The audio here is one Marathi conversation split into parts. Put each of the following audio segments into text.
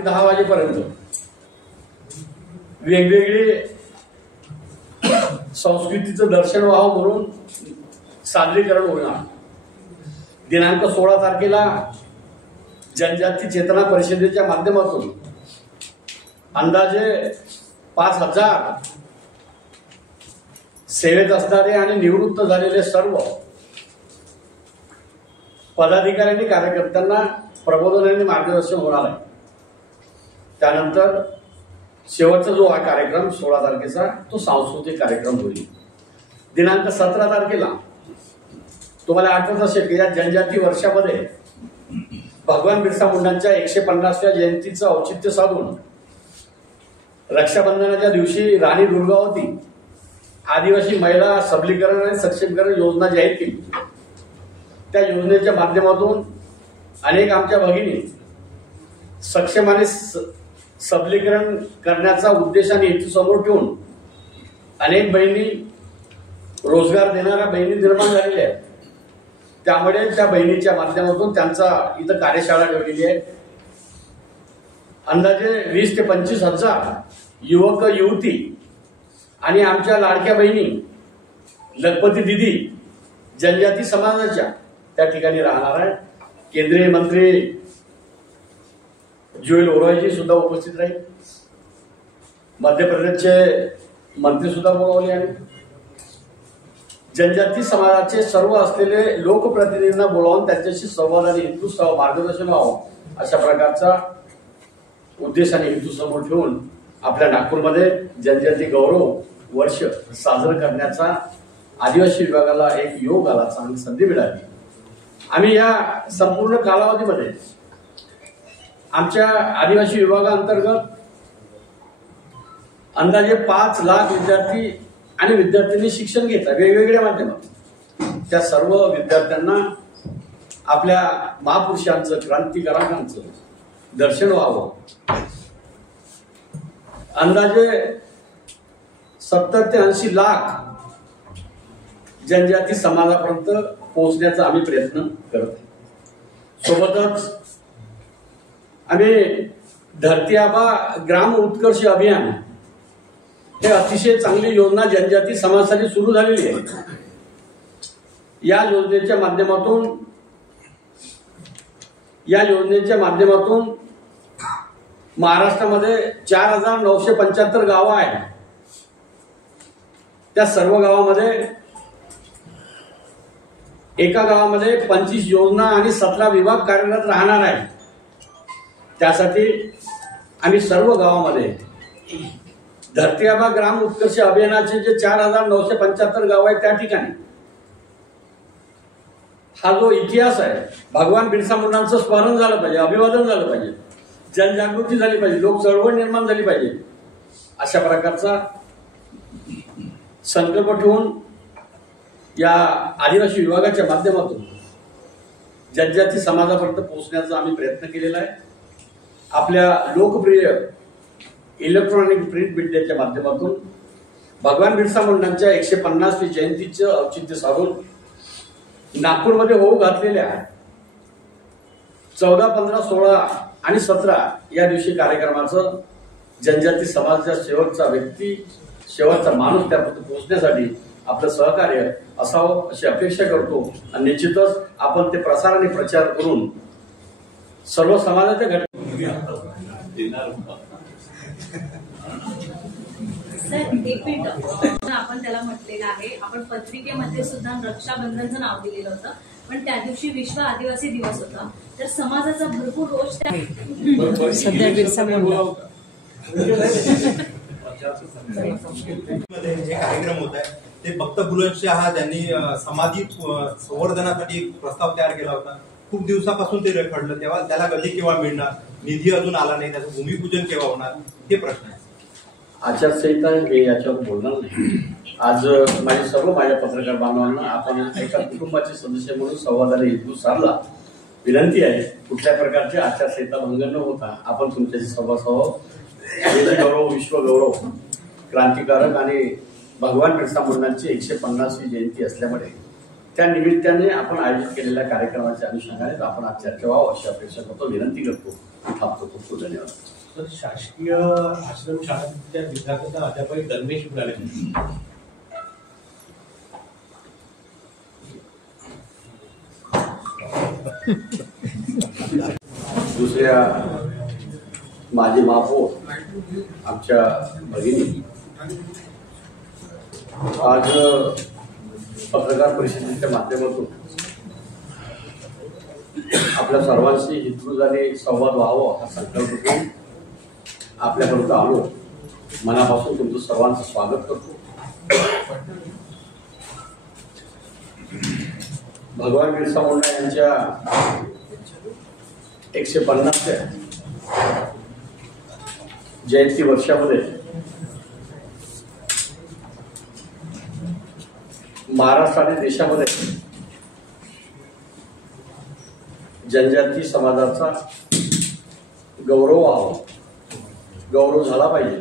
ते 10 वाजेपर्यंत वेगवेगळे संस्कृतीचं दर्शन व्हावं म्हणून सादरीकरण होणार। दिनांक 16 तारखेला जनजाती चेतना परिषदेच्या माध्यमातून अंदाजे 5000 सेवेत असणारे आणि निवृत्त झालेले सर्व पदाधिकारी आणि कार्यकर्त्यांना प्रबोधन आणि मार्गदर्शन होणार आहे। त्यानंतर शेवटचा जो हा कार्यक्रम 16 तारखेचा तो सांस्कृतिक कार्यक्रम होईल। दिनांक 17 तारखेला तुम्हाला आठवत असेल की या जनजाती वर्षामध्ये भगवान बिरसा मुंडांच्या 150व्या जयंतीचं औचित्य साधून रक्षाबंधनाच्या दिवशी राणी दुर्गावती आदिवासी महिला सबलीकरण आणि सक्षमीकरण योजना जाहीर केली। त्या योजनेच्या माध्यमातून अनेक आमच्या भगिनी सक्षम आणि सबलीकरण करण्याचा उद्देश आणि हेतू समोर ठेवून अनेक बहिणी रोजगार देणाऱ्या बहिणी निर्माण झालेल्या आहेत। त्यामुळे त्या बहिणीच्या माध्यमातून त्यांचा इथं कार्यशाळा ठेवलेली आहे। अंदाजे 20 ते 25 हजार युवक युवती आणि आमच्या लाडक्या बहिणी लखपती दिदी जनजाती समाजाच्या त्या ठिकाणी राहणार आहे। केंद्रीय मंत्री जुएल ओरायजी सुद्धा उपस्थित राहील। मध्य प्रदेशचे मंत्री सुद्धा बोलावले आहेत। जनजाती समाजाचे सर्व असलेले लोकप्रतिनिधींना बोलावून त्यांच्याशी संवाद आणि हेतू मार्गदर्शन व्हावं अशा प्रकारचा उद्देश आणि हेतू समोर ठेवून आपल्या नागपूरमध्ये जनजाती गौरव वर्ष साजरं करण्याचा आदिवासी विभागाला एक योग आला, चांगली संधी मिळाली। आम्ही या संपूर्ण कालावधीमध्ये आमच्या आदिवासी विभागाअंतर्गत अंदाजे 5 लाख विद्यार्थी आणि विद्यार्थ्यांनी शिक्षण घेतलं वेगवेगळ्या माध्यमातून। त्या सर्व विद्यार्थ्यांना आपल्या महापुरुषांचं क्रांतिकारकांचं दर्शन व्हावं। अंदाजे 70 ते 80 लाख जनजाती समाजापर्यंत पोहोचण्याचा आम्ही प्रयत्न करतो। सोबतच आम्ही धरती आबा ग्राम उत्कर्ष अभियान हे अतिशय चांगली योजना जनजाती समाजासाठी सुरू झालेली आहे। या योजनेच्या माध्यमातून महाराष्ट्रामध्ये 4975 गावं आहेत। त्या सर्व गावामध्ये एका गावामध्ये 25 योजना आणि 17 विभाग कार्यरत राहणार आहेत। त्यासाठी आम्ही सर्व गावामध्ये धरती आबा ग्राम उत्कर्ष अभियानाचे जे 4975 गाव आहेत त्या ठिकाणी हा जो इतिहास आहे भगवान बिरसा मुंडांचं स्मरण झालं पाहिजे, अभिवादन झालं पाहिजे, जनजागृती झाली पाहिजे, लोक चळवळ निर्माण झाली पाहिजे अशा प्रकारचा संकल्प ठेवून या आदिवासी विभागाच्या माध्यमातून जनजाती समाजापर्यंत पोहोचण्याचा आम्ही प्रयत्न केलेला आहे। आपल्या लोकप्रिय इलेक्ट्रॉनिक प्रिंट मीडियाच्या माध्यमातून भगवान बिरसा मुंडांच्या 150वी जयंतीचं औचित्य साधून नागपूरमध्ये होऊ घातलेल्या 14, 15, 16 आणि 17 या दिवशी कार्यक्रमाचं जनजाती समाजाचा शेवटचा माणूस त्यापर्यंत पोहोचण्यासाठी आपलं सहकार्य असावं अशी अपेक्षा करतो। आणि निश्चितच आपण ते प्रसार आणि प्रचार करून सर्व समाजाच्या सर एक मिनिट, आपण त्याला म्हटलेलं आहे, आपण पत्रिकेमध्ये सुद्धा रक्षाबंधनचं नाव दिलेलं होतं, पण त्या दिवशी विश्व आदिवासी दिवस होता, तर समाजाचा भरपूर रोष सध्या बिरसा मुंडा जे कार्यक्रम होत आहे ते फक्त बुलंदशहा त्यांनी समाधी संवर्धनासाठी एक प्रस्ताव तयार केला होता। खूप दिवसापासून ते रखडलं, तेव्हा त्याला गती केव्हा मिळणार, निधी अजून आला नाही, त्याचं भूमिपूजन केव्हा होणार हे प्रश्न आहे। आचारसंहिता हे याच्यावर बोलणार नाही। आज माझ्या पत्रकार बांधवांना आपण एका कुटुंबाचे सदस्य म्हणून संवादाला हेतू साधला। विनंती आहे कुठल्या प्रकारची आचारसंहिता भंग न होता आपण तुमच्याशी संवाद साधावा। गौरव विश्व गौरव क्रांतिकारक आणि भगवान बिरसा मुंडांची 150वी जयंती असल्यामुळे त्या निमित्ताने आपण आयोजित केलेल्या कार्यक्रमाच्या अनुषंगाने आपण आज चर्चा व्हावं अशी अपेक्षा करतो, विनंती करतो. थांबतो. खूप खूप धन्यवाद. तर शासकीय आश्रम शाळांच्या विद्यार्थ्यांना अद्यापही गणवेश मिळाले नाही. दुसऱ्या माजी महापौर आमच्या भगिनी आज पत्रकार परिषदेच्या माध्यमातून आपल्या सर्वांशी हितगुजारी संवाद व्हावा हा संकल्प करून आपल्यापर्यंत आलो. मनापासून तुमचं सर्वांचं स्वागत करतो. भगवान बिरसा मुंडा यांच्या 150व्या जयंती वर्षामध्ये महाराष्ट्र आणि देशामध्ये जनजाती समाजाचा गौरव व्हावा, गौरव झाला पाहिजे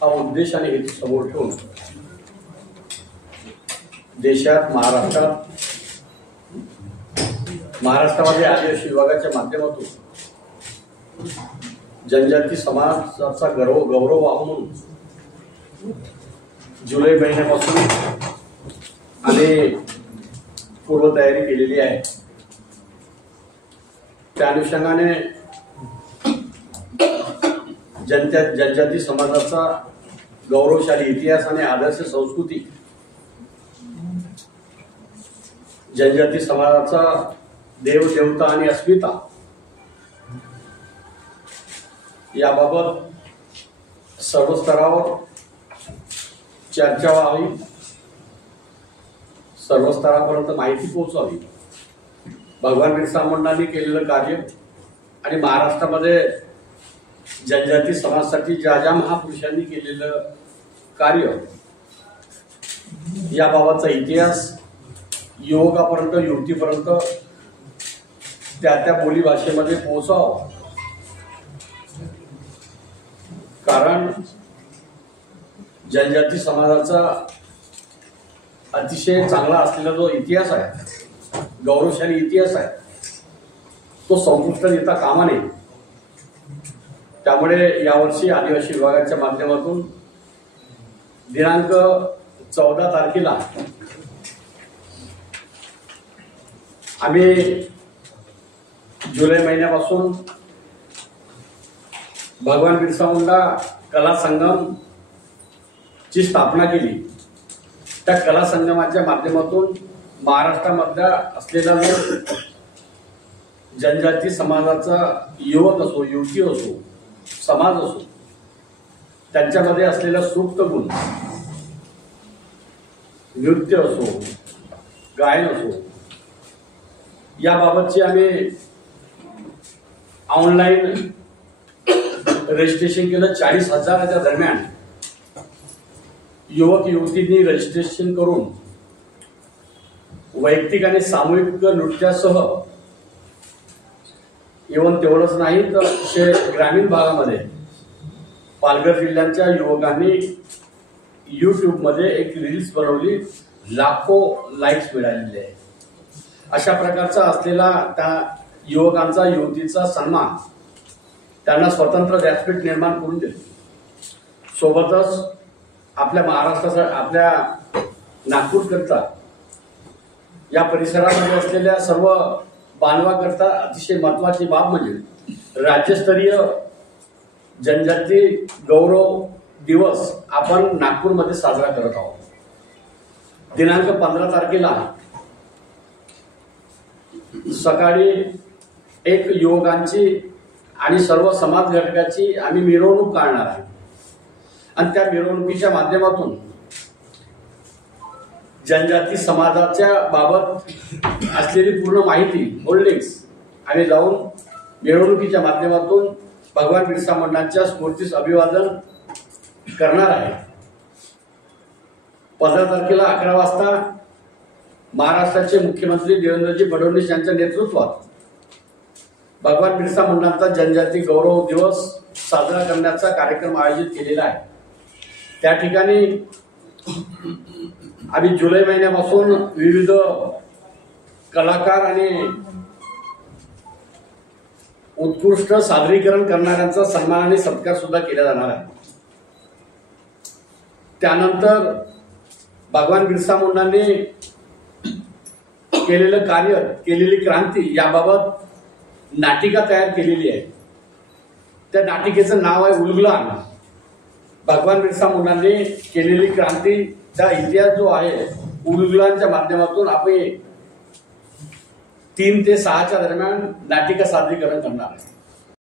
हा उद्देश आणि हेतू समोर ठेवून देशात महाराष्ट्रामध्ये आदिवासी विभागाच्या माध्यमातून जनजाती समाजाचा गौरव व्हावा म्हणून जुलै महिन्यापासून आम्ही पूर्वतयारी केलेली आहे. त्या अनुषंगाने जनजाती समाजाचा गौरवशाली इतिहास आणि आदर्श संस्कृती, जनजाती समाजाचा देवदेवता आणि अस्मिता याबाबत सर्व स्तरावर चर्चा व्हावी, सर्व स्तरापर्यंत माहिती पोहोचावी. भगवान बिरसा मुंडांनी केलेलं कार्य आणि महाराष्ट्रामध्ये जनजाती समाजासाठी ज्या महापुरुषांनी केलेलं कार्य याबाबतचा इतिहास युवकापर्यंत, युवतीपर्यंत त्या बोलीभाषेमध्ये पोहोचावं. कारण जनजाती समाजाचा अतिशय चांगला असलेला जो इतिहास आहे, गौरवशाली इतिहास आहे, तो संपुष्टात येता कामा नये. त्यामुळे यावर्षी आदिवासी विभागाच्या माध्यमातून दिनांक 14 तारखेला आम्ही जुलै महिन्यापासून भगवान बिरसा मुंडा कला संगम ची स्थापना केली. त्या कला संगमाच्या माध्यमातून महाराष्ट्रामधला असलेला जो जनजाती समाजाचा युवक असो, युवती असो, समाज असो, त्यांच्यामध्ये असलेला सुप्त गुण, नृत्य असो, गायन असो, याबाबतची आम्ही ऑनलाईन रजिस्ट्रेशन केलं. 40,000च्या दरम्यान युवक युवतींनी रजिस्ट्रेशन करून वैयक्तिक आणि सामूहिक नृत्यासह इव्हन तेवढंच नाही तर ग्रामीण भागामध्ये पालघर जिल्ह्याच्या युवकांनी युट्यूबमध्ये एक रील्स बनवली, लाखो लाईक्स मिळालेले आहे. अशा प्रकारचा असलेला त्या युवकांचा, युवतीचा सन्मान त्यांना स्वतंत्र व्यासपीठ निर्माण करून दिले. सोबतच आपल्या महाराष्ट्राचा, आपल्या नागपूरकरता, या परिसरामध्ये असलेल्या सर्व बांधवाकरता अतिशय महत्वाची बाब म्हणजे राज्यस्तरीय जनजाती गौरव दिवस आपण नागपूरमध्ये साजरा करत आहोत. दिनांक 15 तारखेला सकाळी एक युवकांची आणि सर्व समाज घटकाची आम्ही मिरवणूक काढणार आहे आणि त्या मिरवणुकीच्या माध्यमातून जनजाती समाजाच्या बाबत असलेली पूर्ण माहिती, होल्डिंग्स आम्ही जाऊन मिरवणुकीच्या माध्यमातून भगवान बिरसा मुंडांच्या स्मृतीस अभिवादन करणार आहे. 15 तारखेला 11 वाजता महाराष्ट्राचे मुख्यमंत्री देवेंद्रजी फडणवीस यांच्या नेतृत्वात भगवान बिरसा मुंडांचा जनजाती गौरव दिवस साजरा करण्याचा कार्यक्रम आयोजित केलेला आहे. त्या ठिकाणी आम्ही जुलै महिन्यापासून विविध कलाकार आणि उत्कृष्ट सादरीकरण करणाऱ्यांचा सन्मान आणि सत्कार सुद्धा केला जाणार आहे. त्यानंतर भगवान बिरसा मुंडांनी केलेलं कार्य, केलेली क्रांती याबाबत नाटिका तयार केलेली आहे. त्या नाटिकेचं नाव आहे उलगुलान. भगवान बिरसा मुंडांनी केलेली क्रांतीचा इतिहास जो आहे उलगुलानच्या माध्यमातून आपण 3 ते 6च्या दरम्यान नाटिका सादरीकरण करणार आहे.